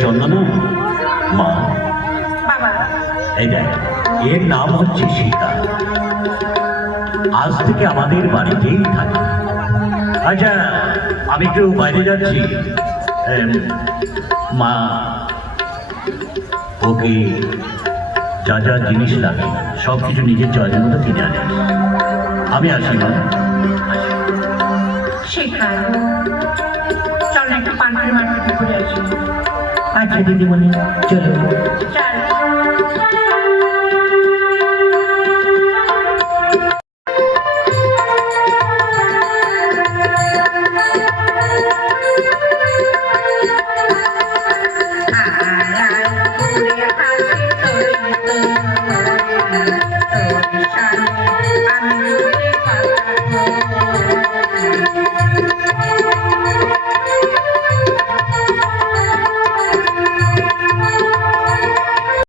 চন্দনা? মা। এই দেখ এর নাম হচ্ছে সীতা। আজ থেকে আমাদের বাড়িতেই থাকে। আচ্ছা আমি একটু বাইরে যাচ্ছি। মা ওকে যা যা জিনিস লাগে সব কিছু নিজের চয়ের মতো কিনে আনে। আমি আসি মা। শেখার চল না একটু ঘুরে আসি আচ্ছা দিদিমণি চলো চল আমি